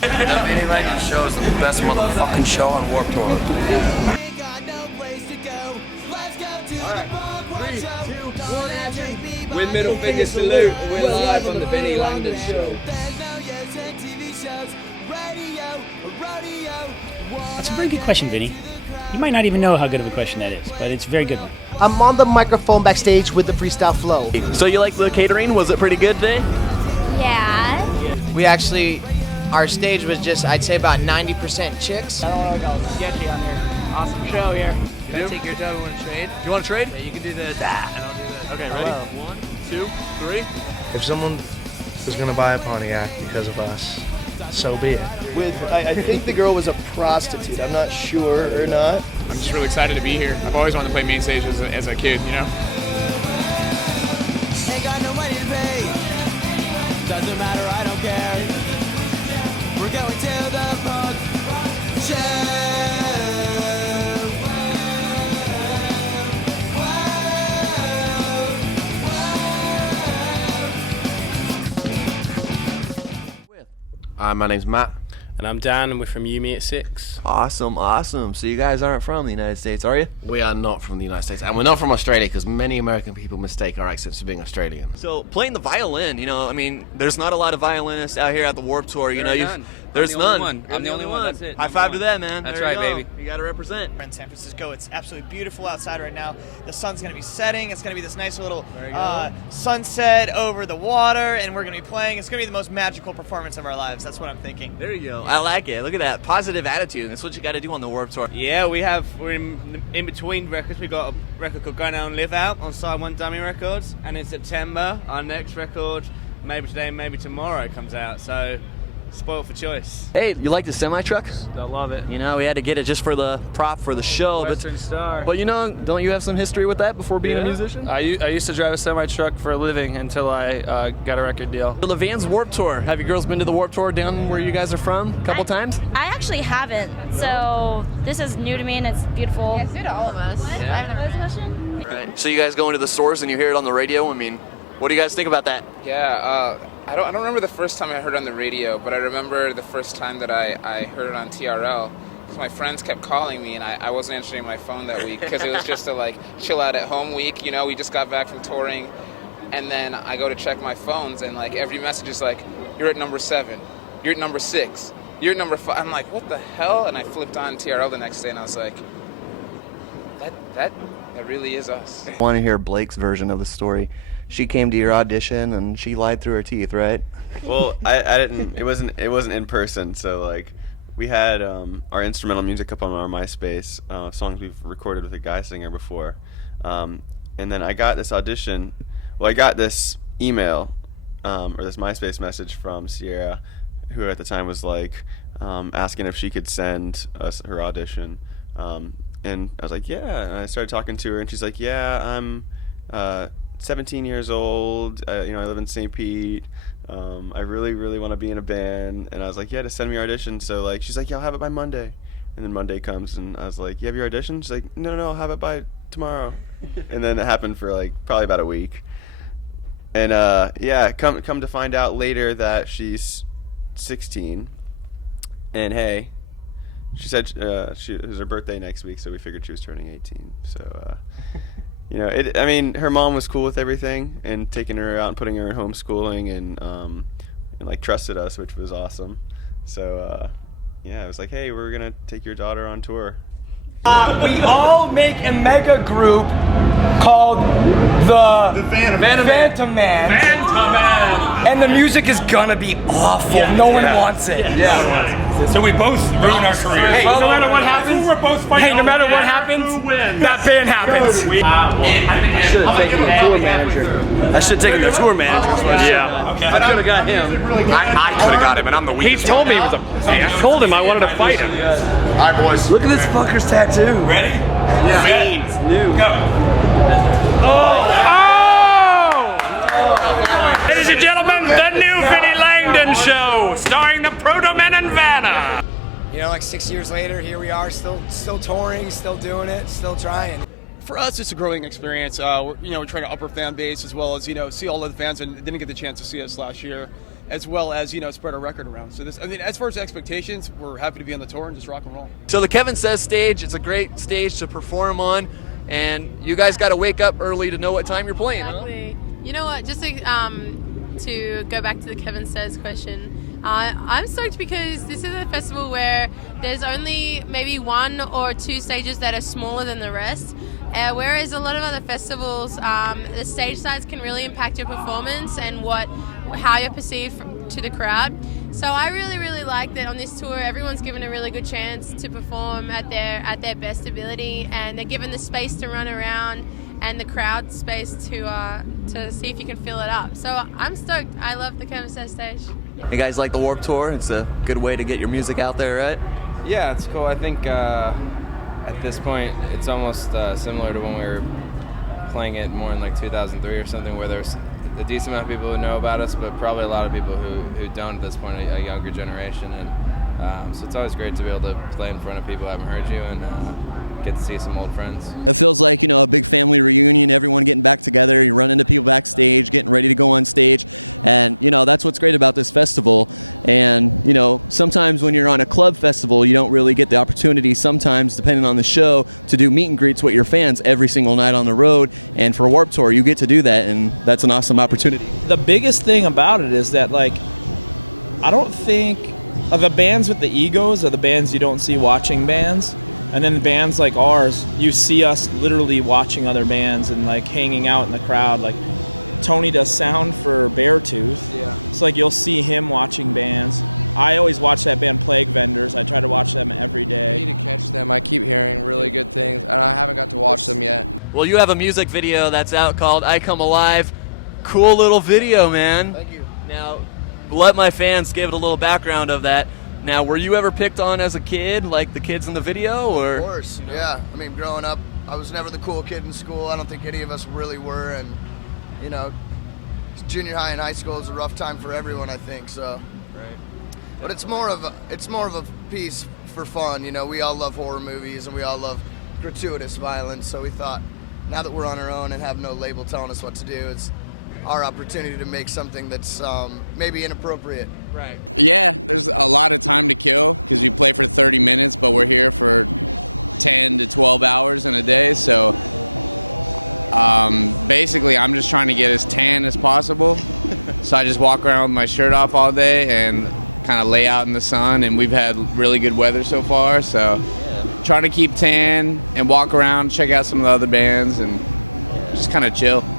The Vinnie Langdon show is the best motherfucking show on Warped Tour. Alright, 3, 2, 1, action. With middle finger salute, and we're live on the Vinnie Langdon show. That's a very good question, Vinny. You might not even know how good of a question that is, but it's a very good one. I'm on the microphone backstage with the freestyle flow. So you like the catering? Was it pretty good today? Yeah. We actually, our stage was just, I'd say about 90% chicks. I don't want to go sketchy on here. Awesome show here. Can I take your time? Want to trade? Do you want to trade? Yeah, you can do the and I'll do that. Okay, ready? 1, 2, 3. If someone was gonna buy a Pontiac because of us, so be it. I think the girl was a prostitute. I'm not sure or not. I'm just really excited to be here. I've always wanted to play main stage as a kid, you know? Ain't got no money to pay. Doesn't matter, I don't care. We're going to the punk show. My name's Matt. And I'm Dan, and we're from ECHOSMITH. Awesome, awesome. So you guys aren't from the United States, are you? We are not from the United States, and we're not from Australia, because many American people mistake our accents for being Australian. So playing the violin, you know, I mean, there's not a lot of violinists out here at the Warped Tour. You know, there's none. I'm the only one. That's it. High five to that, man. That's there right, you go. baby. You got to represent. We're in San Francisco. It's absolutely beautiful outside right now. The sun's going to be setting. It's going to be this nice little sunset over the water, and we're going to be playing. It's going to be the most magical performance of our lives. That's what I'm thinking. There you go. I like it. Look at that positive attitude. That's what you got to do on the Warped Tour. Yeah, we're in between records. We got a record called Go Now and Live Out on Side 1 Dummy Records, and in September our next record, maybe today, maybe tomorrow, comes out. So spoiled for choice. Hey, you like the semi-truck? I love it. You know, we had to get it just for the prop for the show. Western Star. But you know, don't you have some history with that before being a musician? I used to drive a semi-truck for a living until I got a record deal. The Vans Warped Tour. Have you girls been to the Warped Tour down where you guys are from a couple times? I actually haven't, so this is new to me and it's beautiful. Yeah, it's new to all of us. What? Yeah. I've never question. Right. So you guys go into the stores and you hear it on the radio? I mean, what do you guys think about that? Yeah, I don't remember the first time I heard it on the radio, but I remember the first time that I heard it on TRL. Because my friends kept calling me, and I wasn't answering my phone that week because it was just a chill out at home week. You know, we just got back from touring, and then I go to check my phones, and every message is you're at number 7, you're at number 6, you're at number 5. I'm like, what the hell? And I flipped on TRL the next day, and I was like, that really is us. I want to hear Blake's version of the story. She came to your audition and she lied through her teeth, right? Well, I didn't. It wasn't in person. So we had our instrumental music up on our MySpace, songs we've recorded with a guy singer before, and then I got this audition. Well, I got this email or this MySpace message from Sierra, who at the time was asking if she could send us her audition, and I was like, yeah. And I started talking to her, and she's like, yeah, I'm 17 years old, I live in St. Pete, I really want to be in a band, and I was like, yeah, just send me your audition. So she's like, yeah, I'll have it by Monday, and then Monday comes, and I was like, you have your audition? She's like, no, I'll have it by tomorrow. And then it happened for probably about a week, and come to find out later that she's 16, and hey, she said it was her birthday next week, so we figured she was turning 18, so her mom was cool with everything and taking her out and putting her in homeschooling and trusted us, which was awesome. So I was like, hey, we're gonna take your daughter on tour. We all make a mega group called the Phantom Man. And the music is gonna be awful. No one wants it. Yeah. So we both ruin our careers. Hey, no matter what happens, we're both fighting. Hey, no matter what happens, that band happens. I should have taken the tour manager. Yeah. Okay. I could have got him. I could have got him, and I'm the weakest. He told me I told him I wanted to fight him. All right, boys. Look at this fucker's tattoo. Ready? Yeah. It's new. Go. Oh! Ladies and gentlemen, the new Vinnie Langdon show, starring the Proto Men and Vanna. 6 years later, here we are, still touring, still doing it, still trying. For us, it's a growing experience. We're trying to upper fan base as well as see all of the fans, and didn't get the chance to see us last year. as well as, spread our record around. So as far as expectations, we're happy to be on the tour and just rock and roll. So the Kevin Says stage, it's a great stage to perform on, and you guys got to wake up early to know what time you're playing, Exactly. You know what, just to go back to the Kevin Says question, I'm stoked because this is a festival where there's only maybe 1 or 2 stages that are smaller than the rest. Whereas a lot of other festivals, the stage size can really impact your performance and how you're perceived to the crowd. So I really, really like that on this tour, everyone's given a really good chance to perform at their best ability, and they're given the space to run around and the crowd space to see if you can fill it up. So I'm stoked. I love the Kevin Says stage. You guys like the Warped Tour? It's a good way to get your music out there, right? Yeah, it's cool. I think at this point, it's almost similar to when we were playing it more in like 2003 or something, where there's a decent amount of people who know about us, but probably a lot of people who don't at this point, a younger generation. And so it's always great to be able to play in front of people who haven't heard you and get to see some old friends. Well, you have a music video that's out called I Come Alive. Cool little video, man. Thank you. Now, let my fans give it a little background of that. Now, were you ever picked on as a kid, like the kids in the video, or? Of course, yeah. I mean, growing up, I was never the cool kid in school. I don't think any of us really were, and, junior high and high school is a rough time for everyone, I think, so. Right. But it's more of a piece for fun, we all love horror movies, and we all love gratuitous violence, so we thought, now that we're on our own and have no label telling us what to do, it's our opportunity to make something that's maybe inappropriate. Right.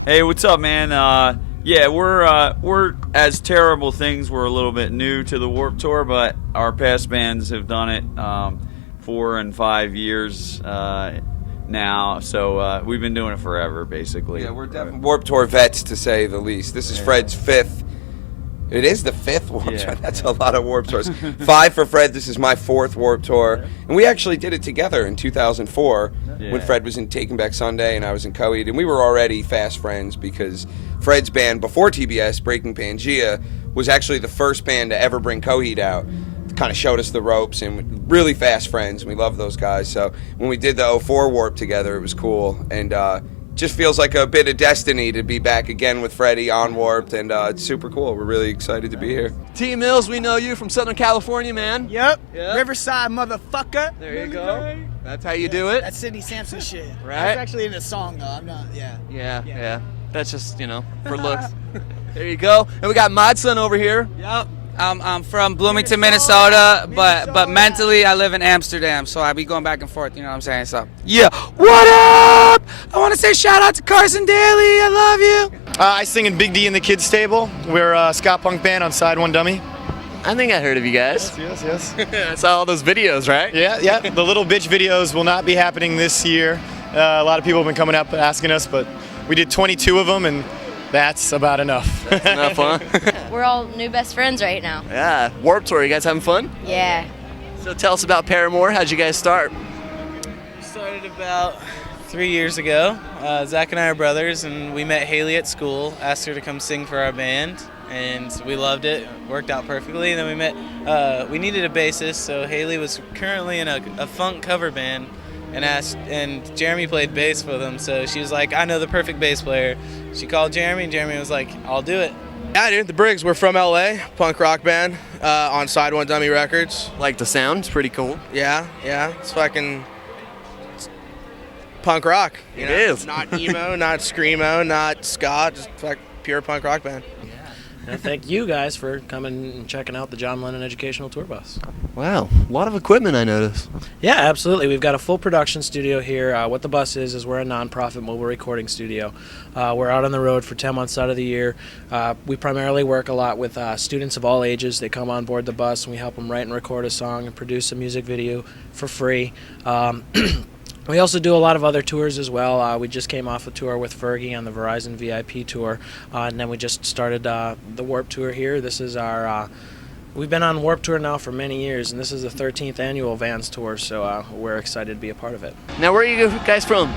Hey, what's up, man? Yeah, we're as Terrible Things. We're a little bit new to the Warped Tour, but our past bands have done it 4 and 5 years now. So we've been doing it forever, basically. Yeah, we're definitely Warped Tour vets, to say the least. This is Fred's 5th. It is the 5th Warped Tour. That's a lot of Warped Tours. 5 for Fred. This is my 4th Warped Tour. And we actually did it together in 2004 when Fred was in Taking Back Sunday and I was in Coheed. And we were already fast friends because Fred's band before TBS, Breaking Pangea, was actually the first band to ever bring Coheed out. Kind of showed us the ropes, and really fast friends. And we love those guys. So when we did the 04 Warp together, it was cool. And just feels like a bit of destiny to be back again with Freddie on Warped, and it's super cool. We're really excited to be here. T. Mills, we know you from Southern California, man. Yep. Riverside, motherfucker. There you go. That's how you do it. That's Sidney Sampson shit. Right. That's actually in the song, though. I'm not, Yeah. That's just, for looks. There you go. And we got Modson over here. Yep. I'm from Bloomington, Minnesota, but mentally I live in Amsterdam, so I be going back and forth, you know what I'm saying? So, yeah. What up? I want to say shout out to Carson Daly. I love you. I sing in Big D and the Kids Table. We're a ska punk band on Side One Dummy. I think I heard of you guys. Yes. I saw all those videos, right? Yeah. The Little Bitch videos will not be happening this year. A lot of people have been coming up and asking us, but we did 22 of them, and that's about enough. That's enough, huh? We're all new best friends right now. Yeah. Warped Tour, you guys having fun? Yeah. So tell us about Paramore. How'd you guys start? Started about 3 years ago. Zach and I are brothers, and we met Haley at school, asked her to come sing for our band, and we loved it. Worked out perfectly. And then we needed a bassist, so Haley was currently in a funk cover band, and Jeremy played bass with him, so she was like, I know the perfect bass player. She called Jeremy, and Jeremy was like, I'll do it. Yeah, dude, the Briggs. We're from LA, punk rock band on Side One Dummy Records. Like the sound? It's pretty cool. Yeah. It's fucking punk rock. It is. Not emo, not screamo, not ska, just pure punk rock band. And thank you guys for coming and checking out the John Lennon Educational Tour Bus. Wow, a lot of equipment I noticed. Yeah, absolutely. We've got a full production studio here. What the bus is we're a non-profit mobile recording studio. We're out on the road for 10 months out of the year. We primarily work a lot with students of all ages. They come on board the bus and we help them write and record a song and produce a music video for free. We also do a lot of other tours as well. We just came off a tour with Fergie on the Verizon VIP tour, and then we just started the Warped Tour here. This is our, we've been on Warped Tour now for many years, and this is the 13th annual Vans tour, so we're excited to be a part of it. Now, where are you guys from?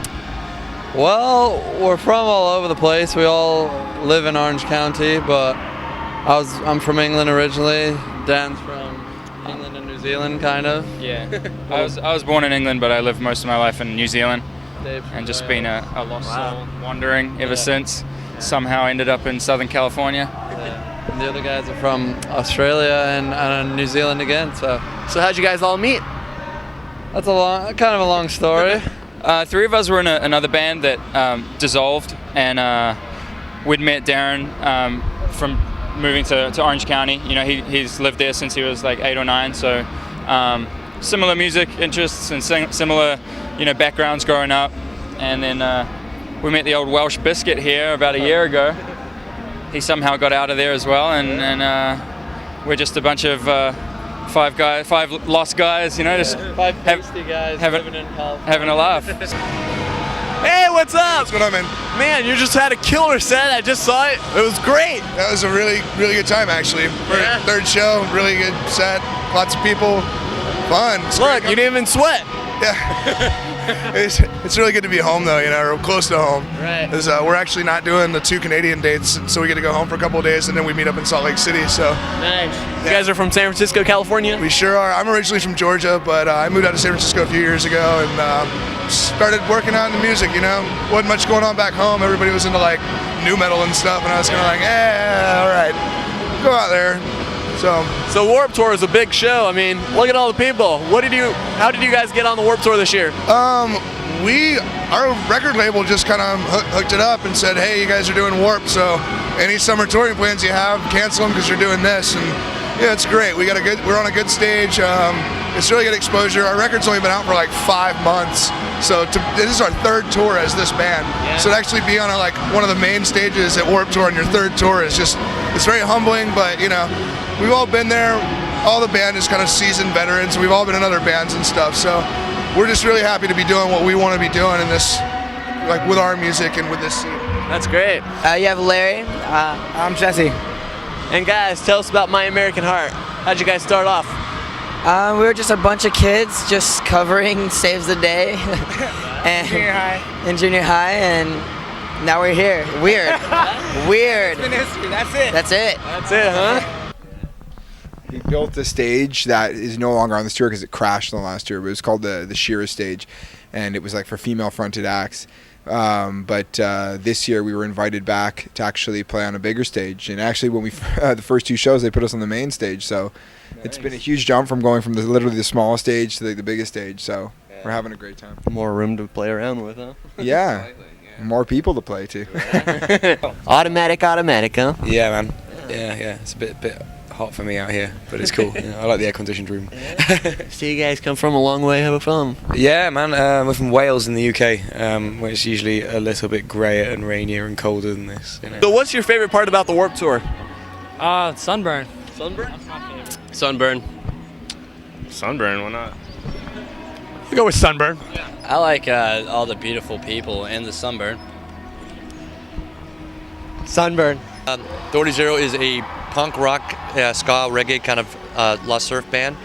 Well, we're from all over the place. We all live in Orange County, but I'm from England originally. Dan's from England and New Zealand, kind of. Yeah. I was born in England, but I lived most of my life in New Zealand, and just been a lost soul wandering ever since. Somehow ended up in Southern California. Yeah. And the other guys are from Australia and New Zealand again. So how'd you guys all meet? That's kind of a long story. Three of us were in another band that dissolved, and we'd met Darren from moving to Orange County. You know, he's lived there since he was like 8 or 9, so similar music interests and similar, backgrounds growing up. And then we met the old Welsh Biscuit here about a year ago. He somehow got out of there as well, and we're just a bunch of five lost guys, just five pasty guys living in California, having a laugh. Hey, what's up? What's going on, man? Man, you just had a killer set. I just saw it. It was great. That was a really, really good time, actually. Third show, really good set. Lots of people. Fun. Look, you didn't even sweat. Yeah. It's really good to be home, though, or close to home. Right. We're actually not doing the 2 Canadian dates, so we get to go home for a couple of days, and then we meet up in Salt Lake City. So. Nice. You guys are from San Francisco, California? We sure are. I'm originally from Georgia, but I moved out to San Francisco a few years ago and started working on the music. Wasn't much going on back home. Everybody was into like new metal and stuff, and I was kind of like, all right, go out there. So Warped Tour is a big show. I mean, look at all the people. How did you guys get on the Warped Tour this year? Our record label just kind of hooked it up and said, hey, you guys are doing Warped, so any summer touring plans you have, cancel them because you're doing this. And yeah, it's great. We're on a good stage. It's really good exposure. Our record's only been out for like 5 months, so this is our 3rd tour as this band. Yeah. So to actually be on one of the main stages at Warped Tour on your 3rd tour is it's very humbling, but we've all been there. All the band is kind of seasoned veterans. We've all been in other bands and stuff, so we're just really happy to be doing what we want to be doing in this, like with our music and with this scene. That's great. You have Larry. I'm Jesse. And guys, tell us about My American Heart. How'd you guys start off? We were just a bunch of kids just covering Saves the Day in junior high, and now we're here. Weird. Weird. It's been history. That's it. That's it. That's it, huh? We built a stage that is no longer on this tour because it crashed on the last tour, but it was called the Shira stage, and it was like for female-fronted acts. But this year we were invited back to actually play on a bigger stage, and actually when we the first 2 shows they put us on the main stage, so it's been a huge jump from going from literally the smallest stage to the biggest stage, so we're having a great time. More room to play around with, huh? Yeah. More people to play to. Automatic, huh? Yeah, man. Yeah. It's a bit hot for me out here, but it's cool. I like the air-conditioned room. So you guys come from a long way. Have fun. Yeah, man. We're from Wales in the UK, where it's usually a little bit grayer and rainier and colder than this. So what's your favorite part about the Warped Tour? Sunburn. Sunburn? That's my favorite. Sunburn. Sunburn, why not? We go with sunburn. I like all the beautiful people and the sunburn. Sunburn. 30 is a punk rock, ska, reggae kind of La Surf band,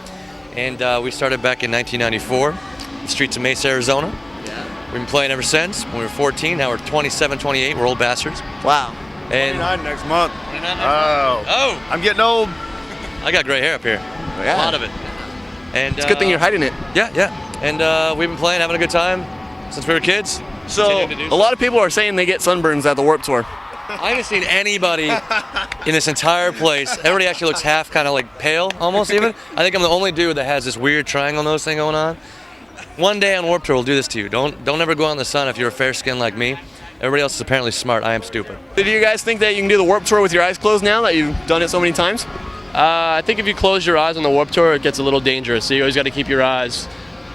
and we started back in 1994, the streets of Mesa, Arizona. Yeah. We've been playing ever since. When we were 14, now we're 27, 28. We're old bastards. Wow. And 29 next month. 29 next month. Oh, I'm getting old. I got gray hair up here. Yeah. A lot of it. And it's a good thing you're hiding it. Yeah. And we've been playing, having a good time since we were kids. So a lot of people are saying they get sunburns at the Warped Tour. I haven't seen anybody in this entire place. Everybody actually looks half kind of like pale, almost even. I think I'm the only dude that has this weird triangle nose thing going on. One day on Warped Tour we'll do this to you. Don't ever go out in the sun if you're fair skinned like me. Everybody else is apparently smart. I am stupid. Do you guys think that you can do the Warped Tour with your eyes closed now that you've done it so many times? I think if you close your eyes on the Warped Tour, it gets a little dangerous. So you always got to keep your eyes.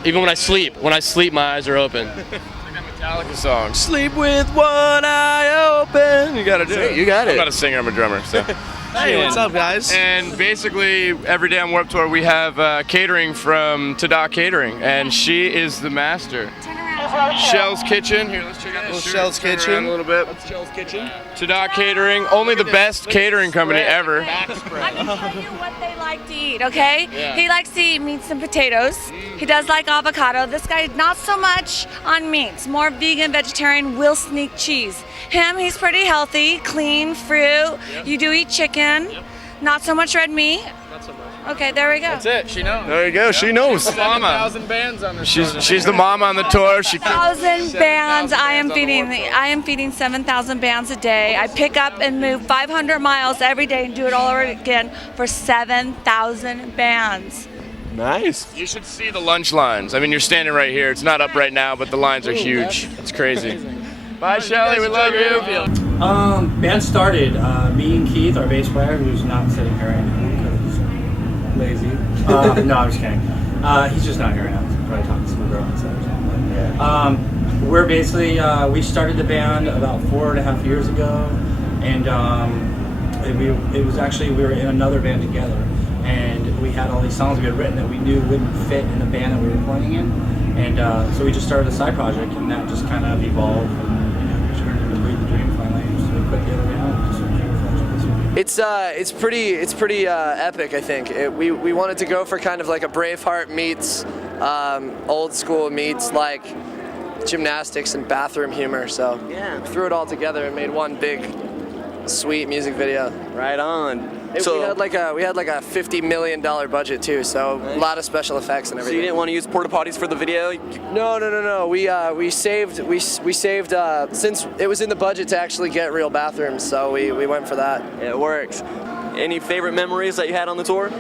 Even when I sleep, my eyes are open. Metallica song. Sleep with one eye open. You gotta do it. You got it. I'm not a singer, I'm a drummer. So. Hey, what's up, guys? And basically, every day on Warped Tour, we have catering from Thetic Catering, and she is the master. Shell's Kitchen. Here, let's check out the Shell's Kitchen. A little bit. That's Shell's Kitchen. Thetic Catering, only the best catering company ever. I'm gonna tell you what they like to eat, okay? Yeah. He likes to eat meats and potatoes. He does like avocado. This guy, not so much on meats, more vegan, vegetarian, will sneak cheese. Him, he's pretty healthy, clean, fruit. You do eat chicken, not so much red meat. Not so much. Okay, there we go. That's it. She knows. There you go. She knows. 7,000 bands on this. She's the mom on the tour. She 7,000 bands. I am feeding 7,000 bands a day. I pick up and move 500 miles every day and do it all over again for 7,000 bands. Nice. You should see the lunch lines. I mean, you're standing right here. It's not up right now, but the lines are huge. It's crazy. Bye, Shelly. We love you. Band started. Me and Keith, our bass player, who's not sitting here right now because he's lazy. No, I'm just kidding. He's just not here right now. He's probably talking to some girl outside or something. But, we're basically, we started the band about 4.5 years ago, and it was actually, we were in another band together, and we had all these songs we had written that we knew wouldn't fit in the band that we were playing in, and so we just started a side project, and that just kind of evolved, and turned into Breathe the Dream finally, so we quit the other band. It's pretty epic, I think. We wanted to go for kind of like a Braveheart meets old school meets like gymnastics and bathroom humor. So yeah, threw it all together and made one big, sweet music video. Right on. We had like a $50 million budget too, so a lot of special effects and everything. So you didn't want to use porta potties for the video? No. We saved since it was in the budget to actually get real bathrooms, so we went for that. It works. Any favorite memories that you had on the tour?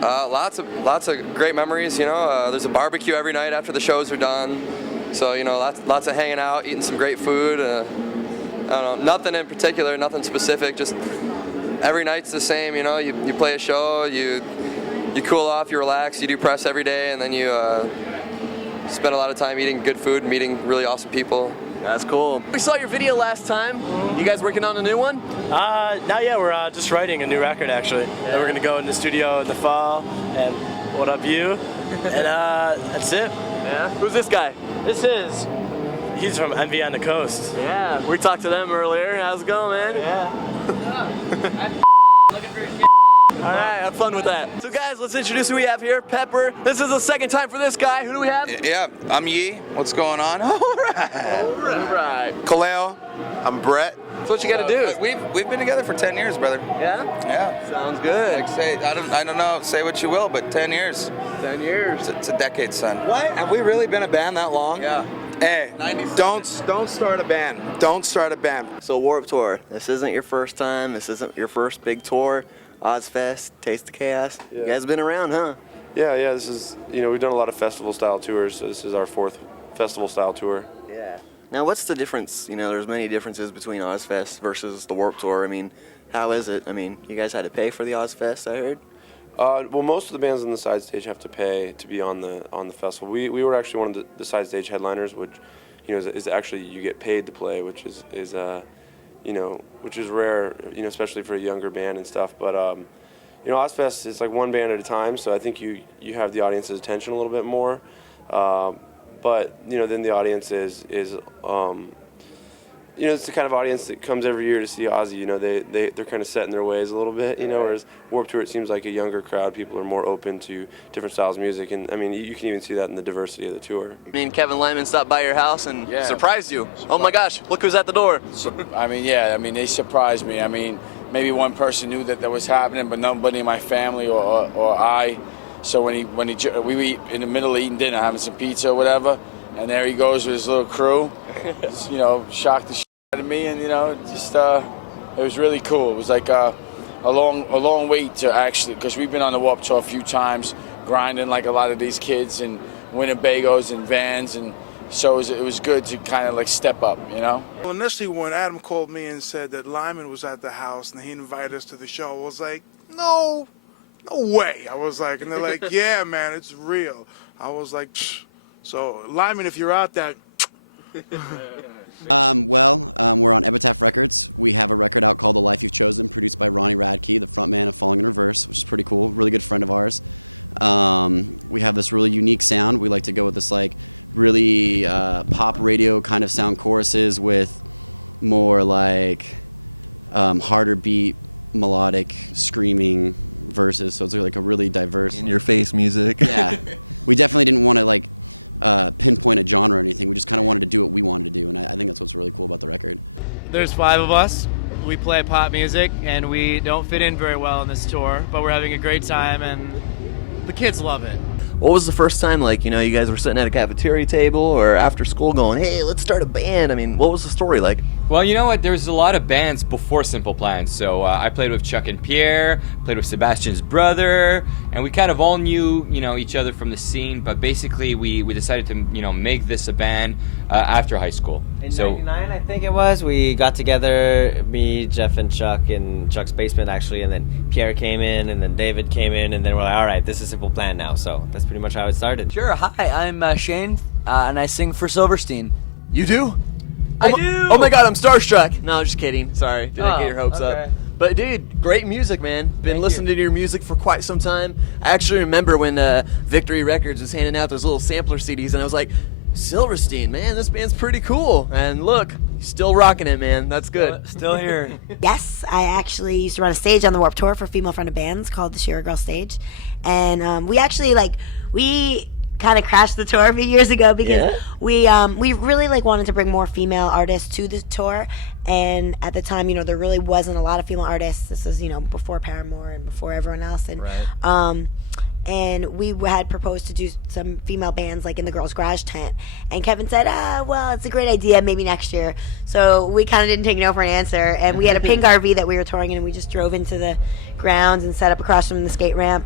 Lots of great memories. You know, there's a barbecue every night after the shows are done, so you know, lots of hanging out, eating some great food. I don't know, nothing in particular, nothing specific, just. Every night's the same, you know. You play a show, you cool off, you relax, you do press every day, and then you spend a lot of time eating good food, meeting really awesome people. That's cool. We saw your video last time. You guys working on a new one? Not yet. We're just writing a new record actually. Yeah. And we're gonna go in the studio in the fall. And what up, you? And that's it. Yeah. Who's this guy? He's from Envy on the Coast. Yeah. We talked to them earlier. How's it going, man? Yeah. All right, have fun with that. So guys, let's introduce who we have here. Pepper. This is the second time for this guy. Who do we have? Yeah, I'm Yee. What's going on? All right. Kaleo. I'm Brett. That's what you got to do. We've been together for 10 years, brother. Yeah? Yeah. Sounds good. Like say, I don't know, say what you will, but 10 years. 10 years. It's a decade, son. What? Have we really been a band that long? Yeah. Hey, don't start a band. Don't start a band. So Warped Tour, this isn't your first time. This isn't your first big tour. Ozfest, Taste of Chaos. Yeah. You guys been around, huh? Yeah. This is, we've done a lot of festival style tours. So this is our 4th festival style tour. Yeah. Now, what's the difference? There's many differences between Ozfest versus the Warped Tour. I mean, how is it? I mean, you guys had to pay for the Ozfest, I heard. Well, most of the bands on the side stage have to pay to be on the festival. We were actually one of the side stage headliners, which is actually you get paid to play, which is which is rare, especially for a younger band and stuff. But Ozfest is like one band at a time, so I think you have the audience's attention a little bit more. But then the audience is it's the kind of audience that comes every year to see Ozzy. They're kind of set in their ways a little bit. Whereas Warped Tour, it seems like a younger crowd. People are more open to different styles of music, and I mean, you can even see that in the diversity of the tour. I mean, Kevin Lyman stopped by your house and surprised you. Oh my gosh, look who's at the door. They surprised me. I mean, maybe one person knew that was happening, but nobody in my family or I. So we were in the middle of eating dinner, having some pizza or whatever, and there he goes with his little crew. Shocked the shit out of me. me, and just it was really cool. It was like a long wait to actually, because we've been on the Warped Tour a few times, grinding like a lot of these kids and Winnebagos and Vans, and so it was good to kind of like step up, Well, initially when Adam called me and said that Lyman was at the house and he invited us to the show, I was like, no way. I was like, and they're like, yeah, man, it's real. I was like, psh. So Lyman, if you're out there. There's 5 of us. We play pop music, and we don't fit in very well on this tour, but we're having a great time, and the kids love it. What was the first time, like, you guys were sitting at a cafeteria table or after school going, hey, let's start a band? I mean, what was the story like? Well, you know what? There's a lot of bands before Simple Plan. So I played with Chuck and Pierre, played with Sebastian's brother, and we kind of all knew, each other from the scene. But basically, we decided to, make this a band after high school. In '99, I think it was, we got together, me, Jeff, and Chuck in Chuck's basement, actually, and then Pierre came in, and then David came in, and then we're like, all right, this is Simple Plan now. So that's pretty much how it started. Sure. Hi, I'm Shane, and I sing for Silverstein. You do? I do! Oh my god, I'm starstruck. No, just kidding. Sorry, didn't get your hopes okay. up. But dude, great music, man. Been listening to your music for quite some time. I actually remember when Victory Records was handing out those little sampler CDs, and I was like, Silverstein, man, this band's pretty cool. And look, still rocking it, man. That's good. Still here. Yes, I actually used to run a stage on the Warped Tour for female-fronted bands called the Shearer Girl Stage. And we actually, we kind of crashed the tour a few years ago because we really wanted to bring more female artists to the tour, and at the time there really wasn't a lot of female artists. This was before Paramore and before everyone else, and and we had proposed to do some female bands in the girls' garage tent, and Kevin said, well, it's a great idea, maybe next year. So we kind of didn't take no for an answer, and we had a pink RV that we were touring in, and we just drove into the grounds and set up across from the skate ramp.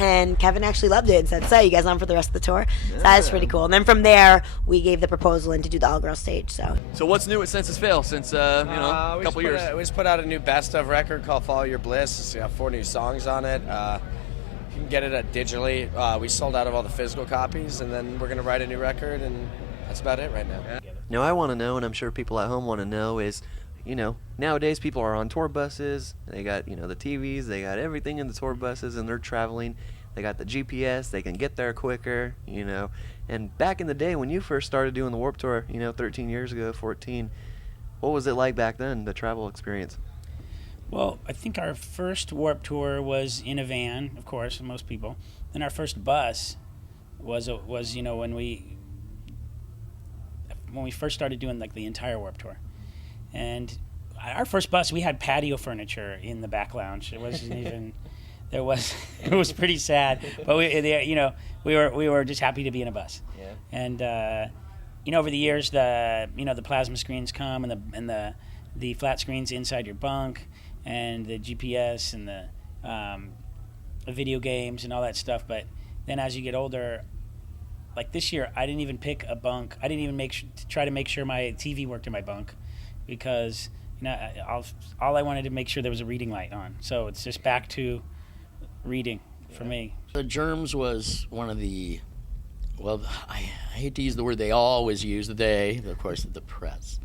And Kevin actually loved it and said, so you guys on for the rest of the tour? Yeah. So that was pretty cool. And then from there, we gave the proposal in to do the all-girl stage. So what's new with Census Fail since, a couple years? We just put out a new best of record called Follow Your Bliss. It's got 4 new songs on it. You can get it digitally. We sold out of all the physical copies, and then we're going to write a new record, and that's about it right now. Now I want to know, and I'm sure people at home want to know, is nowadays people are on tour buses. They got, the TVs, they got everything in the tour buses, and they're traveling. They got the GPS, they can get there quicker, And back in the day when you first started doing the Warped Tour, 13 years ago, 14, what was it like back then, the travel experience? Well, I think our first Warped Tour was in a van, of course, most people. Then our first bus was when we first started doing the entire Warped Tour. And our first bus, we had patio furniture in the back lounge. It wasn't even, it was pretty sad. But we were just happy to be in a bus. Yeah. And over the years, the plasma screens come and the flat screens inside your bunk, and the GPS and the video games and all that stuff. But then as you get older, this year, I didn't even pick a bunk. I didn't even try to make sure my TV worked in my bunk, because all I wanted to make sure there was a reading light on. So it's just back to reading for me. The Germs was one of the, well, I hate to use the word they always use, of course, the press,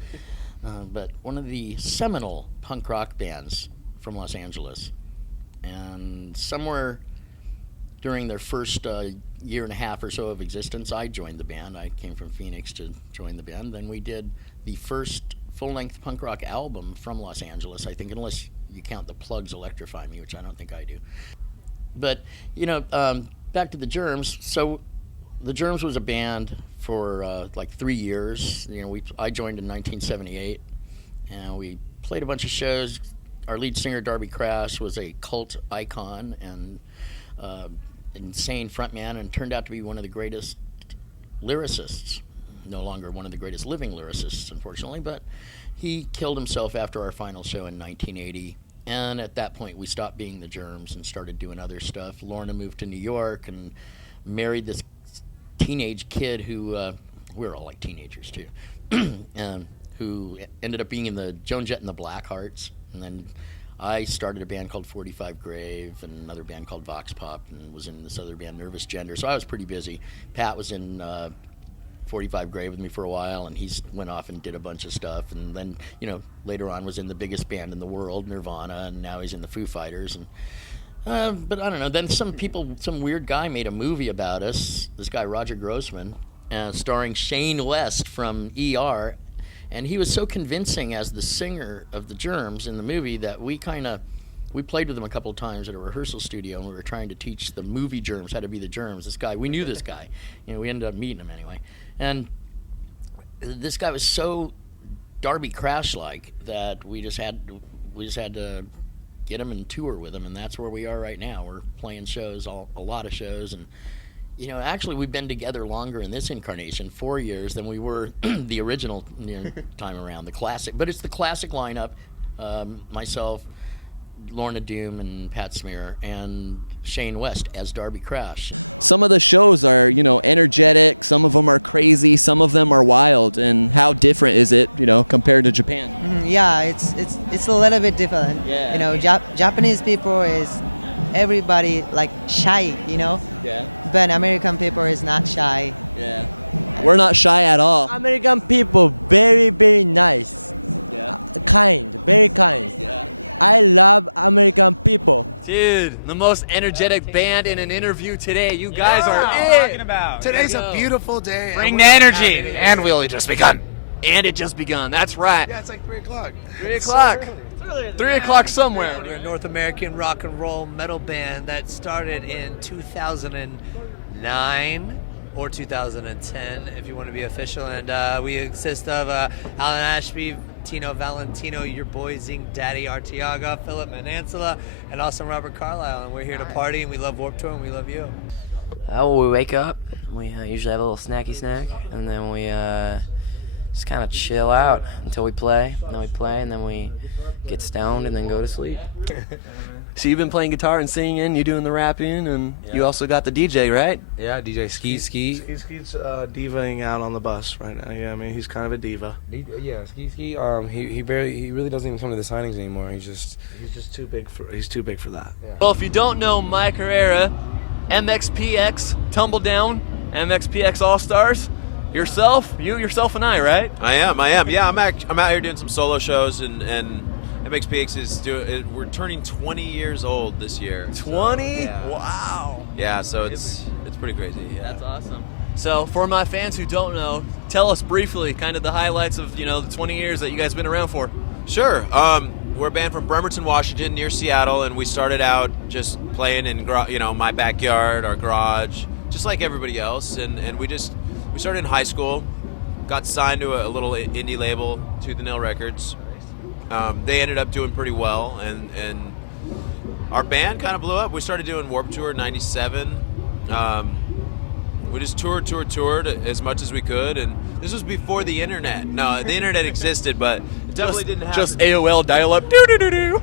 but one of the seminal punk rock bands from Los Angeles. And somewhere during their first year and a half or so of existence, I joined the band. I came from Phoenix to join the band. Then we did the first full-length punk rock album from Los Angeles, I think, unless you count the Plugs Electrify Me, which I don't think I do. But, back to the Germs. So the Germs was a band for 3 years. I joined in 1978, and we played a bunch of shows. Our lead singer, Darby was a cult icon and insane frontman, and turned out to be one of the greatest lyricists no longer one of the greatest living lyricists, unfortunately, but he killed himself after our final show in 1980. And at that point, we stopped being the Germs and started doing other stuff. Lorna moved to New York and married this teenage kid who, we were all like teenagers too, who ended up being in the Joan Jett and the Blackhearts. And then I started a band called 45 Grave and another band called Vox Pop, and was in this other band, Nervous Gender. So I was pretty busy. Pat was in 45 Grave with me for a while, and he went off and did a bunch of stuff. And then, later on was in the biggest band in the world, Nirvana, and now he's in the Foo Fighters. And but I don't know. Then some weird guy made a movie about us, this guy Roger Grossman, starring Shane West from ER. And he was so convincing as the singer of the Germs in the movie that we played with him a couple of times at a rehearsal studio, and we were trying to teach the movie Germs how to be the Germs. This guy, we knew this guy. We ended up meeting him anyway. And this guy was so Darby Crash-like that we just had to get him and tour with him, and that's where we are right now. We're playing shows, a lot of shows, and actually we've been together longer in this incarnation, 4 years, than we were the original time around, the classic. But it's the classic lineup, myself, Lorna Doom, and Pat Smear, and Shane West as Darby Crash. Dude, the most energetic band in an interview today. You guys are it. Today's a beautiful day. Bring the energy. And we only just begun. And it just begun. That's right. Yeah, it's like 3 o'clock. 3 o'clock. 3 o'clock somewhere. We're a North American rock and roll metal band that started in 2009 or 2010, if you want to be official. And we consist of Alan Ashby, Tino Valentino, your boy Zing Daddy Artiaga, Philip Manansala, and also Robert Carlisle. And we're here to party, and we love Warped Tour, and we love you. We wake up, we usually have a little snacky snack, and then we just kind of chill out until we play. And then we play, and then we get stoned, and then go to sleep. So you've been playing guitar and singing, you doing the rapping, and you also got the DJ, right? Yeah, DJ Ski. Ski's divaing out on the bus right now. Yeah, I mean, he's kind of a diva. Yeah, Ski. He really doesn't even come to the signings anymore. He's just too big for that. Yeah. Well, if you don't know my Carrera, MXPX, Tumbledown, MXPX All Stars, yourself and I, right? I am. Yeah, I'm out here doing some solo shows, and MXPX is we're turning 20 years old this year. 20? So, yeah. Wow. Yeah, so it's pretty crazy. Yeah. That's awesome. So for my fans who don't know, tell us briefly kind of the highlights of the 20 years that you guys have been around for. Sure. We're a band from Bremerton, Washington, near Seattle, and we started out just playing in my backyard, our garage, just like everybody else. And we started in high school, got signed to a little indie label, Tooth and Nail Records. They ended up doing pretty well, and our band kind of blew up. We started doing Warped Tour in '97. We just toured as much as we could, and this was before the internet. No, the internet existed, but it definitely didn't have just AOL dial-up.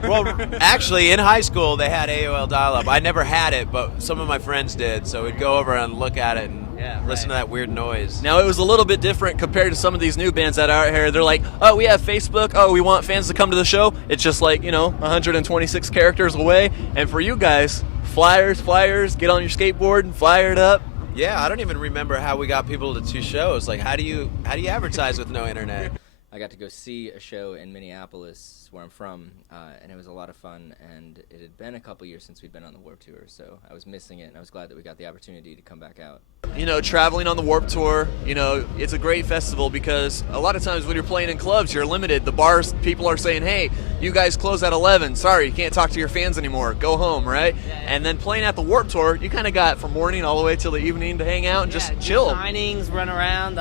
Well, actually, in high school they had AOL dial-up. I never had it, but some of my friends did, so we'd go over and look at it and listen to that weird noise. Now, it was a little bit different compared to some of these new bands that are out here. They're like, oh, we have Facebook. Oh, we want fans to come to the show. It's just like, 126 characters away. And for you guys, flyers, get on your skateboard and flyer it up. Yeah, I don't even remember how we got people to 2 shows. Like, how do you advertise with no internet? I got to go see a show in Minneapolis, where I'm from, and it was a lot of fun, and it had been a couple years since we'd been on the Warped Tour, so I was missing it, and I was glad that we got the opportunity to come back out. Traveling on the Warped Tour, it's a great festival because a lot of times when you're playing in clubs, you're limited. The bars, people are saying, hey, you guys close at 11. Sorry, you can't talk to your fans anymore. Go home, right? Yeah. And then playing at the Warped Tour, you kind of got from morning all the way till the evening to hang out and just chill. Signings, run around.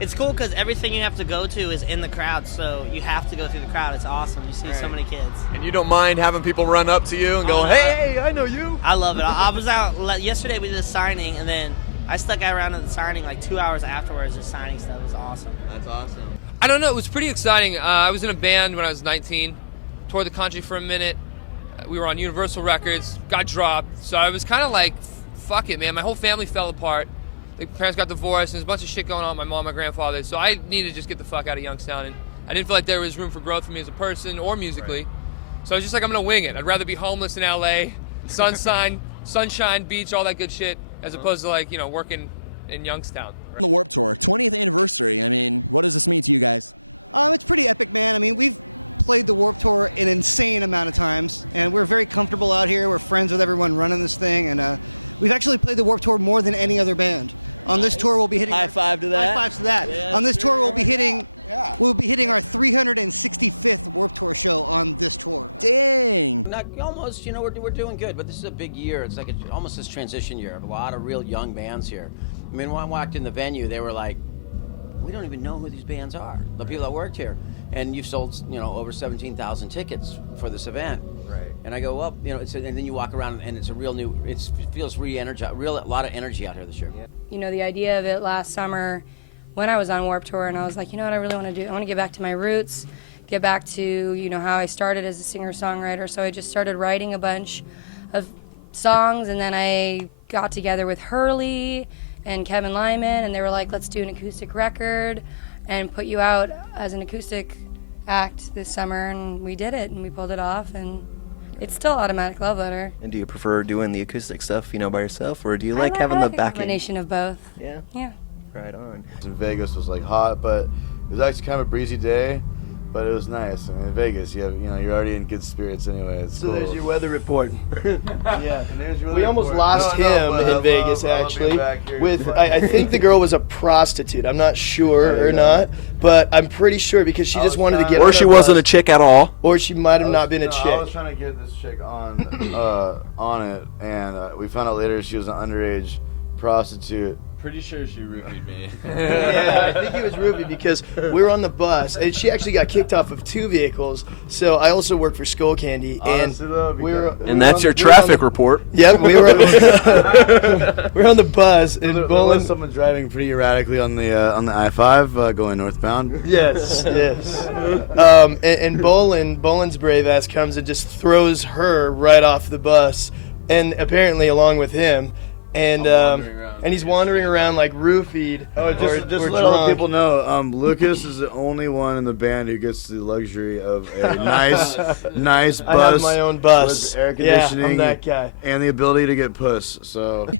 It's cool because everything you have to go to is in the crowd, so you have to go through the crowd. It's awesome. You see so many kids. And you don't mind having people run up to you and go, hey, I know you. I love it. I was out yesterday. We did a signing, and then I stuck around at the signing like 2 hours afterwards, just signing stuff. It was awesome. That's awesome. I don't know. It was pretty exciting. I was in a band when I was 19, toured the country for a minute. We were on Universal Records, got dropped. So I was kind of like, fuck it, man. My whole family fell apart. My parents got divorced, and there's a bunch of shit going on with my mom, my grandfather. So I needed to just get the fuck out of Youngstown. And I didn't feel like there was room for growth for me as a person or musically. So I was just like, I'm going to wing it. I'd rather be homeless in L.A., sunshine, beach, all that good shit, as opposed to, like, you know, working in Youngstown. Almost, you know, we're doing good, but this is a big year. It's like almost this transition year of a lot of real young bands here. I mean, when I walked in the venue, they were like, we don't even know who these bands are, the people that worked here. And you've sold, you know, over 17,000 tickets for this event. Right. And I go, well, you know, and then you walk around and it's a real new, it feels re-energized, a lot of energy out here this year. You know, the idea of it last summer when I was on Warped Tour, and I was like, you know what I really want to do? I want to get back to my roots, get back to, you know, how I started as a singer-songwriter. So I just started writing a bunch of songs, and then I got together with Hurley and Kevin Lyman, and they were like, let's do an acoustic record and put you out as an acoustic act this summer, and we did it, and we pulled it off, and it's still Automatic Love Letter. And do you prefer doing the acoustic stuff, you know, by yourself, or do you like having the backing? Combination of both. Yeah? Yeah. Right on. In Vegas was like hot, but it was actually kind of a breezy day, but it was nice. I mean, in Vegas, you're already in good spirits anyway. It's So cool. there's your weather report. Yeah, and there's your We weather almost report. lost No, him but in Vegas, I love actually. being back here. With I think the girl was a prostitute. I'm not sure or not, but I'm pretty sure because she just wanted to get. Or she wasn't a chick at all. Or she might have not been a chick. I was trying to get this chick on it, and we found out later she was an underage prostitute. Pretty sure she roofied me. Yeah, I think it was Ruby because we were on the bus, and she actually got kicked off of 2 vehicles. So I also work for Skull Candy, and Honestly, though, we were. And that's your traffic report. Yep, we were. We were on the bus, and There Bolin. was someone driving pretty erratically on the I-5 going northbound. Yes, yes. And Bolin's brave ass comes and just throws her right off the bus, and apparently along with him, and he's wandering around like roofied. Oh, just or to let other drunk. people know, Lucas is the only one in the band who gets the luxury of a nice bus. I have my own bus. With air Yeah, conditioning. I'm that guy. And the ability to get puss. So.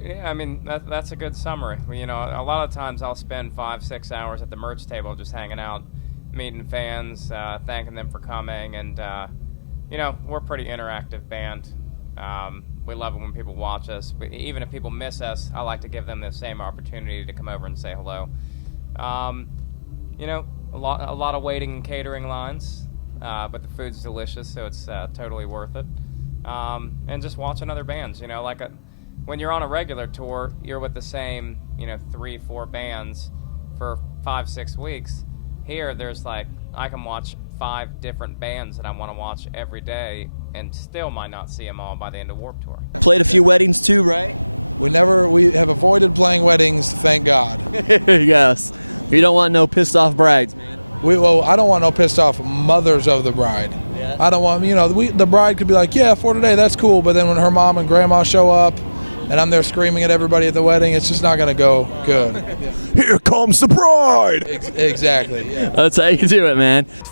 Yeah, I mean, that's a good summary. You know, a lot of times I'll spend 5-6 hours at the merch table just hanging out, meeting fans, thanking them for coming, and, you know, we're a pretty interactive band. We love it when people watch us. Even if people miss us, I like to give them the same opportunity to come over and say hello. You know, a lot of waiting and catering lines, but the food's delicious, so it's totally worth it. And just watching other bands, you know, when you're on a regular tour, you're with the same, you know, 3-4 bands for 5-6 weeks. Here, there's I can watch 5 different bands that I want to watch every day and still might not see them all by the end of Warped Tour.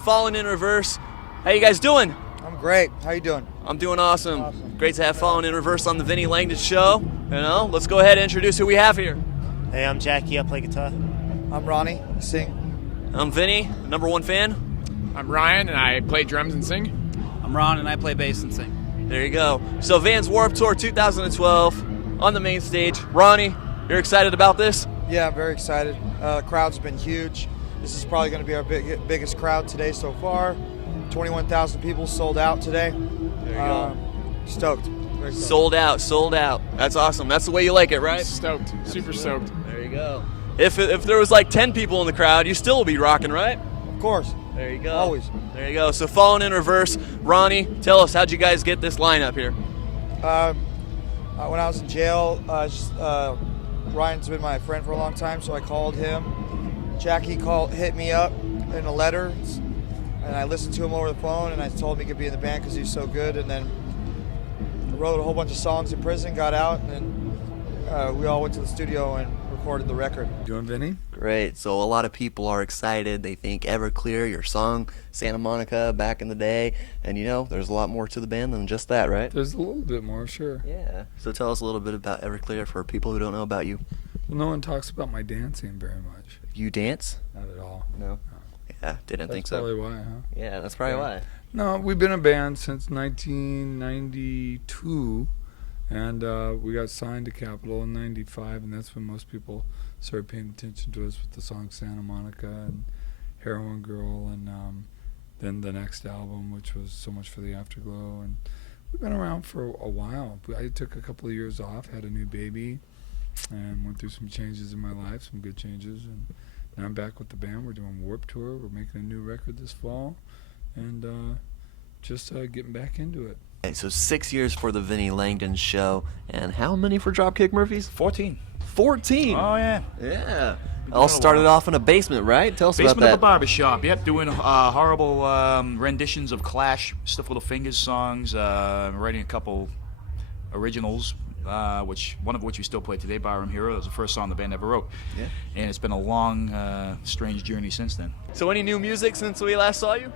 Falling in Reverse. How you guys doing? I'm great. How you doing? I'm doing awesome. Great to have Falling in Reverse on the Vinnie Langdon show. Let's go ahead and introduce who we have here. Hey, I'm Jackie. I play guitar. I'm Ronnie. I sing. I'm Vinnie, #1 fan. I'm Ryan, and I play drums and sing. I'm Ron, and I play bass and sing. There you go. So Vans Warped Tour 2012 on the main stage. Ronnie, you're excited about this? Yeah, I'm very excited. The crowd's been huge. This is probably going to be our biggest crowd today so far. 21,000 people sold out today. There you go. Stoked. Very stoked. Sold out. That's awesome. That's the way you like it, right? Stoked. Super stoked. There you go. If there was like 10 people in the crowd, you still would be rocking, right? Of course. There you go. Always. There you go. So Falling in Reverse. Ronnie, tell us, how'd you guys get this lineup here? When I was in jail, Ryan's been my friend for a long time, so I called him. Jackie hit me up in a letter, and I listened to him over the phone, and I told him he could be in the band because he was so good. And then I wrote a whole bunch of songs in prison, got out, and then we all went to the studio and recorded the record. Doing Vinny? Great. So a lot of people are excited. They think Everclear, your song, Santa Monica, back in the day. And there's a lot more to the band than just that, right? There's a little bit more, sure. Yeah. So tell us a little bit about Everclear for people who don't know about you. Well, no one talks about my dancing very much. You dance? Not at all. No. Yeah, didn't think so. That's probably why, huh? Yeah, that's probably why. No, we've been a band since 1992, and we got signed to Capitol in '95, and that's when most people started paying attention to us with the song Santa Monica and Heroin Girl, and then the next album, which was So Much for the Afterglow, and we've been around for a while. I took a couple of years off, had a new baby, and went through some changes in my life, some good changes, and now I'm back with the band. We're doing Warped Tour. We're making a new record this fall, and just getting back into it. Okay, so 6 years for the Vinnie Langdon show, and how many for Dropkick Murphys? 14. 14? Oh, yeah. Yeah. All started off in a basement, right? Tell us about that. Basement of a barbershop, yep, doing horrible renditions of Clash, Stiff Little Fingers songs, writing a couple originals, one of which we still play today, Barroom Hero. That was the first song the band ever wrote. Yeah. And it's been a long, strange journey since then. So any new music since we last saw you?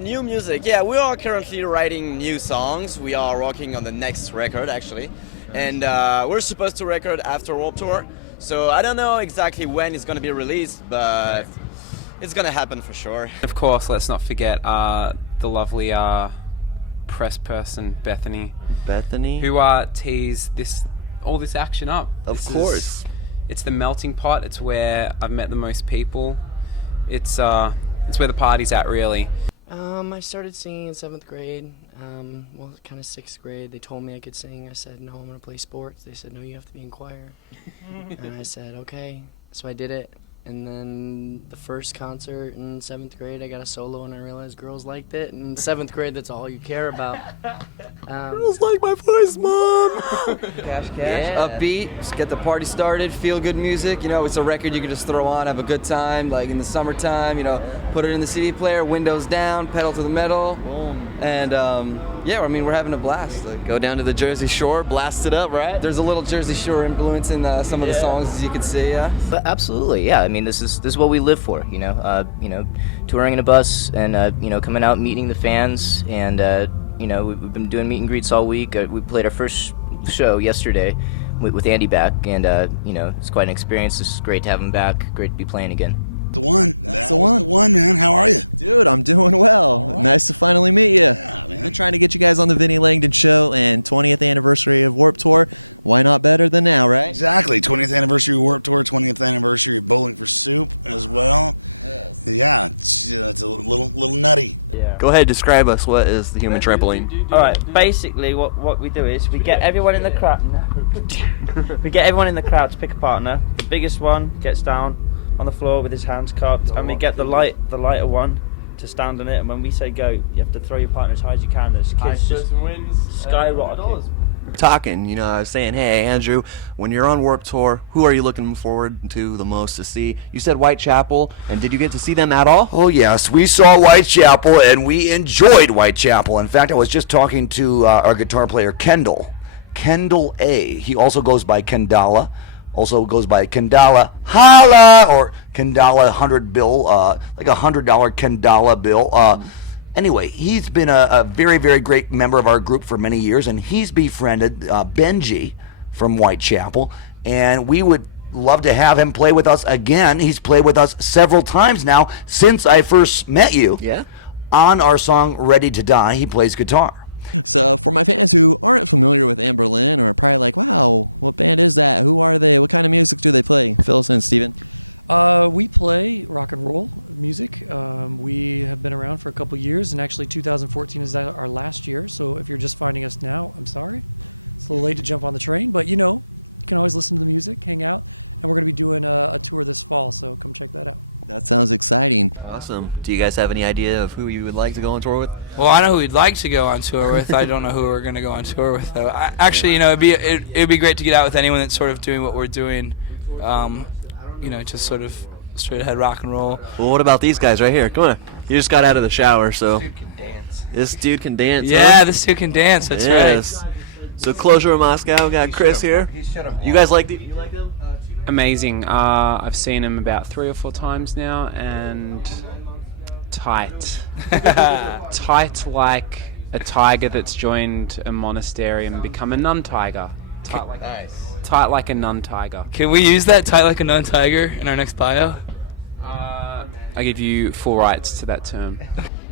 New music, yeah, we are currently writing new songs. We are working on the next record, actually. And we're supposed to record after Warped Tour. So I don't know exactly when it's going to be released, but it's going to happen for sure. Of course, let's not forget the lovely press person, Bethany. Bethany? Who teased all this action up. Of course. It's the melting pot. It's where I've met the most people. It's where the party's at, really. I started singing in 7th grade, well, kind of 6th grade. They told me I could sing. I said, no, I'm going to play sports. They said, no, you have to be in choir. And I said, okay. So I did it. And then the first concert in 7th grade, I got a solo, and I realized girls liked it. And in 7th grade, that's all you care about. Girls like my voice, Mom! Cash, upbeat, just get the party started, feel good music. It's a record you can just throw on, have a good time, like in the summertime, put it in the CD player, windows down, pedal to the metal. Boom. And we're having a blast. Go down to the Jersey Shore, blast it up, right? There's a little Jersey Shore influence in some of the songs, as you can see, yeah. But absolutely, yeah. I mean, this is what we live for, touring in a bus and coming out, meeting the fans, and we've been doing meet and greets all week. We played our first show yesterday with Andy back, and it's quite an experience. It's great to have him back. Great to be playing again. Go ahead, describe us. What is the human trampoline? All right. Basically, what we do is we get everyone in the crowd. We get everyone in the crowd to pick a partner. The biggest one gets down on the floor with his hands cupped, and we get the lighter one to stand on it. And when we say go, you have to throw your partner as high as you can. There's kids just skyrocketing. Talking, I was saying, hey, Andrew, when you're on Warped Tour, who are you looking forward to the most to see? You said Whitechapel, and did you get to see them at all? Oh, yes, we saw Whitechapel, and we enjoyed Whitechapel. In fact, I was just talking to our guitar player, Kendall, Kendall A. He also goes by Kendala. Also goes by Kendala Holla or Kendala 100 bill, like a $100 Kendala bill. Anyway, he's been a very, very great member of our group for many years, and he's befriended Benji from Whitechapel, and we would love to have him play with us again. He's played with us several times now since I first met you. Yeah. On our song Ready to Die, he plays guitar. Awesome. Do you guys have any idea of who you would like to go on tour with? Well, I know who we'd like to go on tour with. I don't know who we're going to go on tour with, though. Actually, you know, it'd be great to get out with anyone that's sort of doing what we're doing. You know, just sort of straight ahead rock and roll. Well, what about these guys right here? Come on. You just got out of the shower, so. This dude can dance. Yeah, huh? this dude can dance. That's yes. right. So Closure in Moscow, we got Chris here. You guys like you like them? Amazing. I've seen him about 3 or 4 times now, and tight. Tight like a tiger that's joined a monastery and become a nun tiger. Tight like, tight like a nun tiger. Can we use that tight like a nun tiger in our next bio? I give you full rights to that term.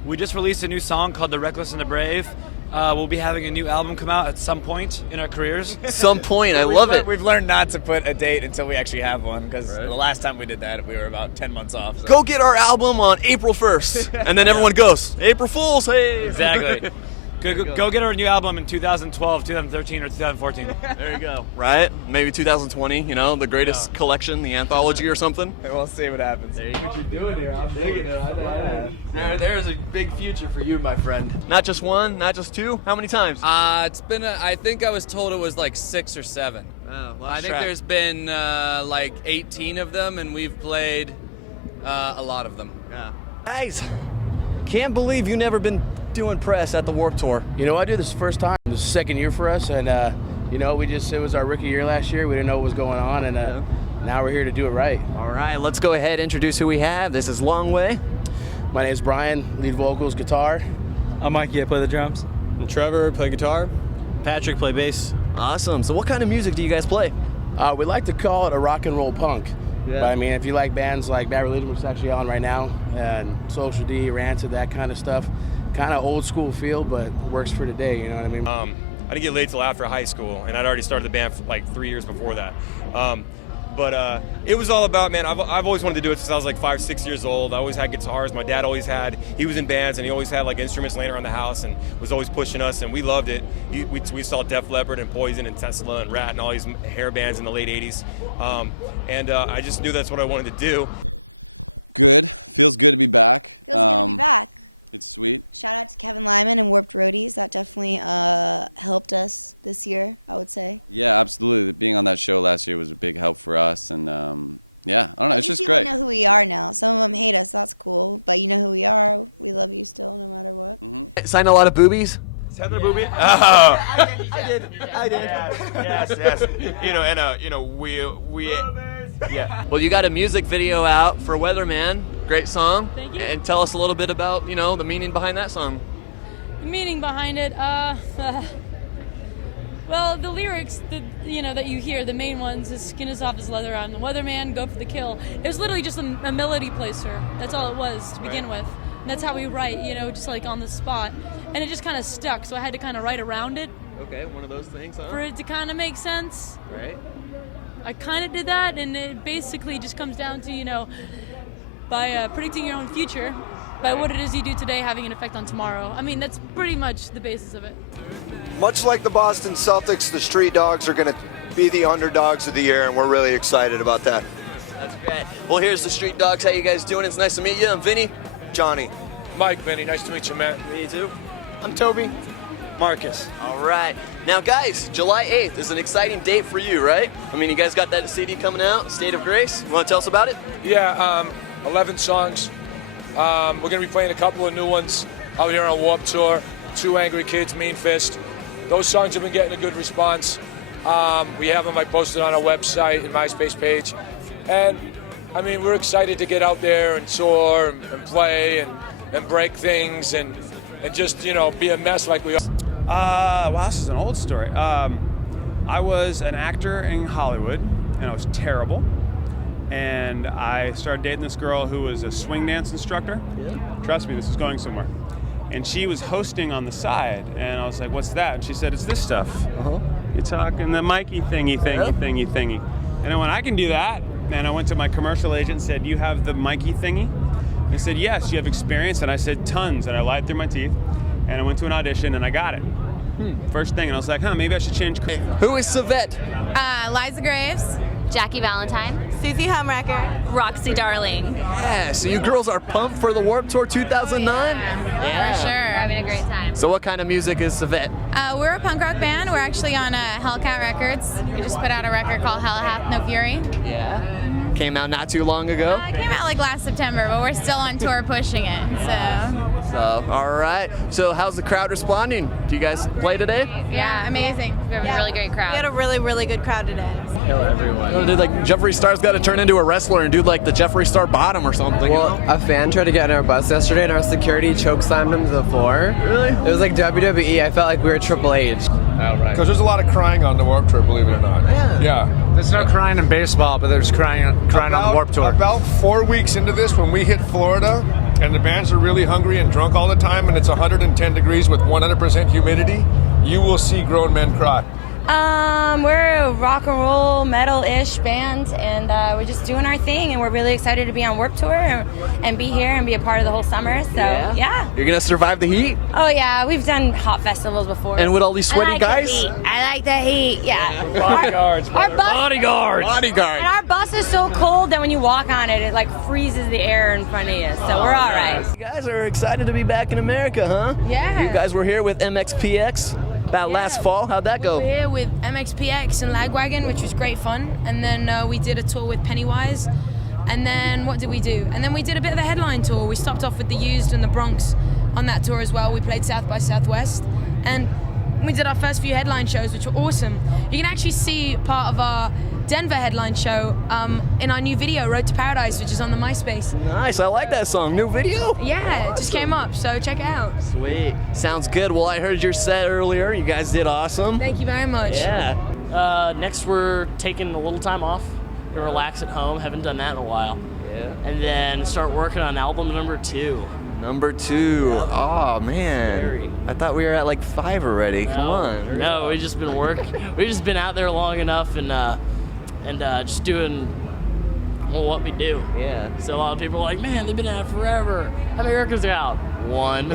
We just released a new song called The Reckless and the Brave. We'll be having a new album come out at some point in our careers. Some point, I love it. We've learned not to put a date until we actually have one, because the last time we did that, we were about 10 months off. So. Go get our album on April 1st, and then everyone goes, April Fools, hey! Exactly. Go get our new album in 2012, 2013, or 2014. There you go. Right? Maybe 2020, you know, the greatest collection, the anthology or something. We'll see what happens. There you go. What you doing here? I'm digging it. There's a big future for you, my friend. Not just one, not just two. How many times? It's been, I think I was told it was like 6 or 7. Oh, I think there's been like 18 of them, and we've played a lot of them. Yeah. Guys, can't believe you've never been doing press at the Warped Tour. You know, I did this first time. This is the second year for us, and you know, it was our rookie year last year. We didn't know what was going on, and now we're here to do it right. All right, let's go ahead and introduce who we have. This is Longway. My name is Brian, lead vocals, guitar. I'm Mikey, I play the drums. I'm Trevor, play guitar. Patrick, play bass. Awesome. So what kind of music do you guys play? We like to call it a rock and roll punk. Yeah. But I mean, if you like bands like Bad Religion, which is actually on right now, and Social D, Rancid, that kind of stuff, kind of old school feel, but works for today, you know what I mean? I didn't get laid till after high school, and I'd already started the band for like 3 years before that. But it was all about, man, I've always wanted to do it since I was like 5, 6 years old. I always had guitars. My dad always had, he was in bands, and he always had like instruments laying around the house and was always pushing us, and we loved it. We saw Def Leppard and Poison and Tesla and Rat and all these hair bands in the late 80s. And I just knew that's what I wanted to do. Sign a lot of boobies? Heather Booby? Oh. I did. Yes. You know, we yeah. Well, you got a music video out for Weatherman. Great song. Thank you. And tell us a little bit about, the meaning behind that song. The meaning behind it, well, the lyrics that you hear, the main ones, is skin is soft as leather, I'm the weatherman, go for the kill. It was literally just a melody placer. That's all it was to begin with. And that's how we write, just like on the spot. And it just kind of stuck, so I had to kind of write around it. Okay, one of those things, huh? For it to kind of make sense. Right. I kind of did that, and it basically just comes down to, by predicting your own future, by what it is you do today having an effect on tomorrow. I mean, that's pretty much the basis of it. Much like the Boston Celtics, the Street Dogs are going to be the underdogs of the year, and we're really excited about that. That's great. Well, here's the Street Dogs. How you guys doing? It's nice to meet you. I'm Vinnie. Johnny. Mike, Vinny, nice to meet you, man. Me too. I'm Toby. Marcus. All right. Now, guys, July 8th is an exciting date for you, right? I mean, you guys got that CD coming out, State of Grace. You want to tell us about it? Yeah, 11 songs. We're going to be playing a couple of new ones out here on Warped Tour. 2 Angry Kids, Mean Fist. those songs have been getting a good response. We have them posted on our website and MySpace page. And, I mean, we're excited to get out there and tour and play and break things and just, be a mess like we are. Wow, this is an old story. I was an actor in Hollywood, and I was terrible. And I started dating this girl who was a swing dance instructor. Yeah. Trust me, this is going somewhere. And she was hosting on the side, and I was like, what's that? And she said, it's this stuff. Uh-huh. You're talking the Mikey thingy. And I went, I can do that. And I went to my commercial agent and said, you have the Mikey thingy? And he said, yes, you have experience. And I said, tons. And I lied through my teeth. And I went to an audition, and I got it. First thing, and I was like, maybe I should change. Who is Savette? Liza Graves. Jackie Valentine. Susie Humrecker. Roxy Darling. Yeah, so you girls are pumped for the Warped Tour 2009? Yeah. For sure. Having a great time. So what kind of music is Savette? We're a punk rock band. We're actually on Hellcat Records. We just put out a record called Hell Hath No Fury. Yeah. Came out not too long ago? It came out like last September, but we're still on tour pushing it, So, all right. So how's the crowd responding? Do you guys play today? Yeah, amazing. We have a really great crowd. We had a really, really good crowd today. Hello, everyone. Dude, like Jeffree Star's got to turn into a wrestler and do like the Jeffree Star bottom or something. Well, a fan tried to get on our bus yesterday, and our security chokeslammed him to the floor. Really? It was like WWE. I felt like we were Triple H. Oh, right. Because there's a lot of crying on the Warped Tour, believe it or not. Yeah. There's no crying in baseball, but there's crying on the Warped Tour. About 4 weeks into this, when we hit Florida, and the bands are really hungry and drunk all the time, and it's 110 degrees with 100% humidity, you will see grown men cry. We're a rock and roll metal-ish band, and we're just doing our thing, and we're really excited to be on Warped Tour and be here and be a part of the whole summer. So yeah. You're gonna survive the heat? Oh yeah, we've done hot festivals before. And with all these sweaty guys? I like the heat. Yeah. Bodyguards. Bodyguards. Bodyguards. And our bus is so cold that when you walk on it, it like freezes the air in front of you. So we're all right. You guys are excited to be back in America, huh? Yeah. You guys were here with MXPX about last fall. How'd that go? We were here with MXPX and Lagwagon, which was great fun. And then we did a tour with Pennywise. And then what did we do? And then we did a bit of a headline tour. We stopped off with The Used and the Bronx on that tour as well. We played South by Southwest. And we did our first few headline shows, which were awesome. You can actually see part of our Denver headline show in our new video, Road to Paradise, which is on the MySpace. Nice, I like that song. New video? Yeah, it just came up, so check it out. Sweet. Sounds good. Well, I heard your set earlier. You guys did awesome. Thank you very much. Yeah. Next, we're taking a little time off to relax at home. Haven't done that in a while. Yeah. And then start working on album number 2. Number 2. Oh, man. I thought we were at like 5 already. Come on. No, we've just been we've just been out there long enough and just doing what we do. Yeah. So a lot of people are like, man, they've been at it forever. How many records are out? 1.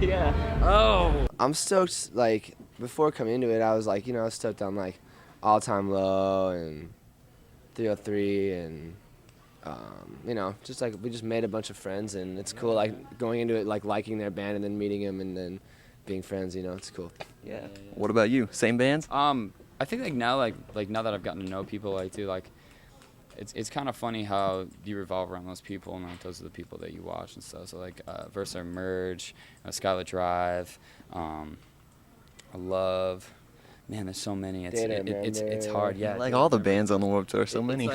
Yeah. Oh. I'm stoked. Like before coming into it, I was like, I was stoked on like All Time Low and 303 and. Just like we just made a bunch of friends, and it's cool. Like going into it, like liking their band, and then meeting them, and then being friends. It's cool. Yeah. What about you? Same bands? I think now now that I've gotten to know people, it's kind of funny how you revolve around those people, and like those are the people that you watch and stuff. So like Versaemerge, Skylar Drive, I love. Man, there's so many. It's hard. Yeah. Like all the bands on the Warped Tour, so many.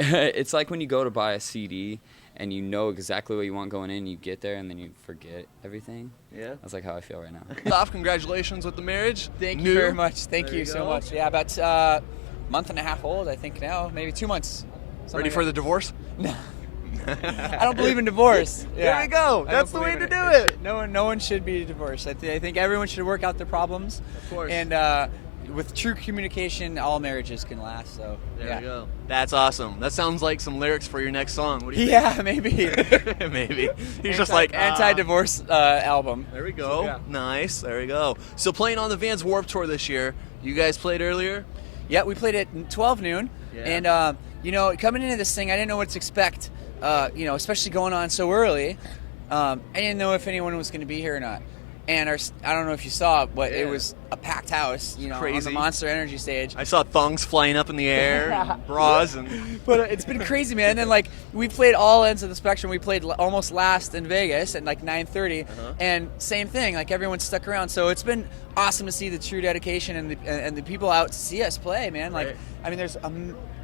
It's like when you go to buy a CD and you know exactly what you want going in, you get there and then you forget everything. Yeah. That's like how I feel right now. Off, congratulations with the marriage. Thank you very much. Thank you so much. Yeah, about a month and a half old, I think now, maybe 2 months. Ready for the divorce? No. I don't believe in divorce. There we go. That's the way to do it. No one should be divorced. I think everyone should work out their problems. Of course. And with true communication, all marriages can last. So there we go. That's awesome. That sounds like some lyrics for your next song. What do you think? Maybe. Maybe. He's just like anti-divorce album. There we go. So, yeah. Nice. There we go. So playing on the Vans Warped Tour this year, you guys played earlier? Yeah, we played at 12 noon. Yeah. And coming into this thing, I didn't know what to expect. Especially going on so early. I didn't know if anyone was going to be here or not. and I don't know if you saw it, but it was a packed house, on the Crazy. Monster Energy stage. I saw thongs flying up in the air, and bras, and But it's been crazy, man. And then we played all ends of the spectrum. We played almost last in Vegas at 9:30, and same thing. Everyone stuck around. So it's been awesome to see the true dedication and the people out to see us play, man. There's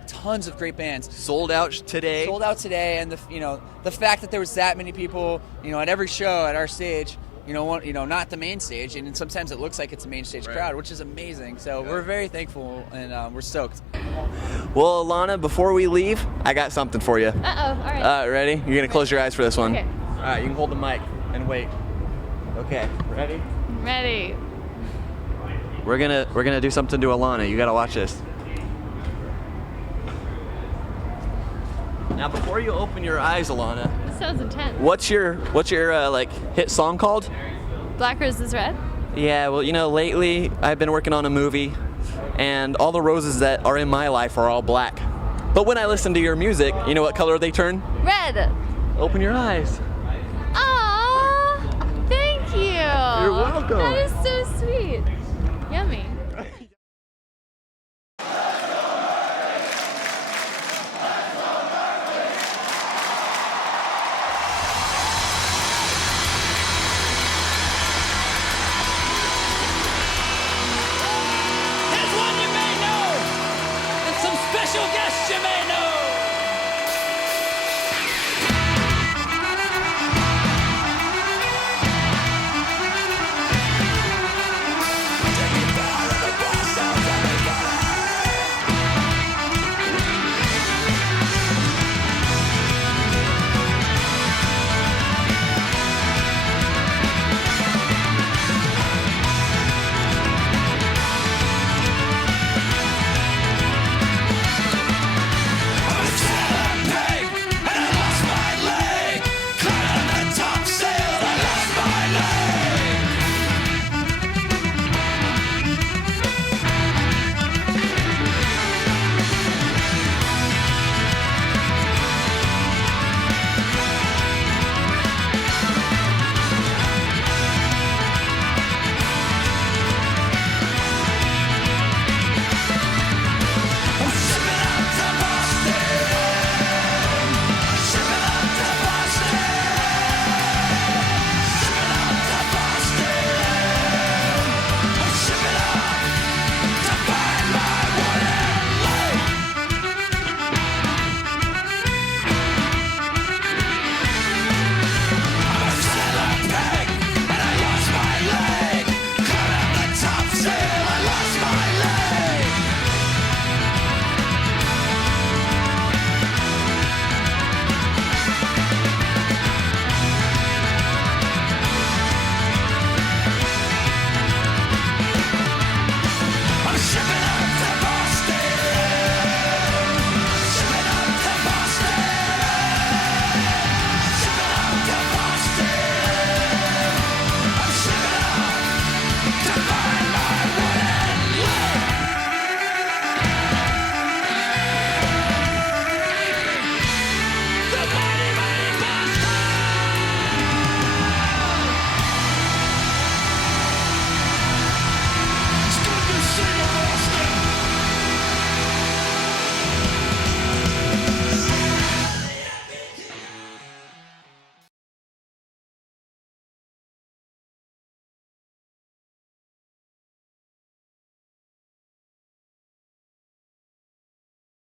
tons of great bands. Sold out today, and the fact that there was that many people, at every show at our stage. Not the main stage, and sometimes it looks like it's a main stage crowd, which is amazing. So we're very thankful, and we're stoked. Well, Alana, before we leave, I got something for you. Uh-oh, all right. Ready? You're gonna close your eyes for this one. Okay. All right, you can hold the mic and wait. Okay, ready? Ready. We're gonna do something to Alana. You gotta watch this. Now, before you open your eyes, Alana, This sounds intense. what's your hit song called? Black Roses Red? Yeah, well, lately I've been working on a movie, and all the roses that are in my life are all black. But when I listen to your music, you know what color they turn? Red. Open your eyes. Aww, thank you. You're welcome. That is so sweet. Yummy. Special guest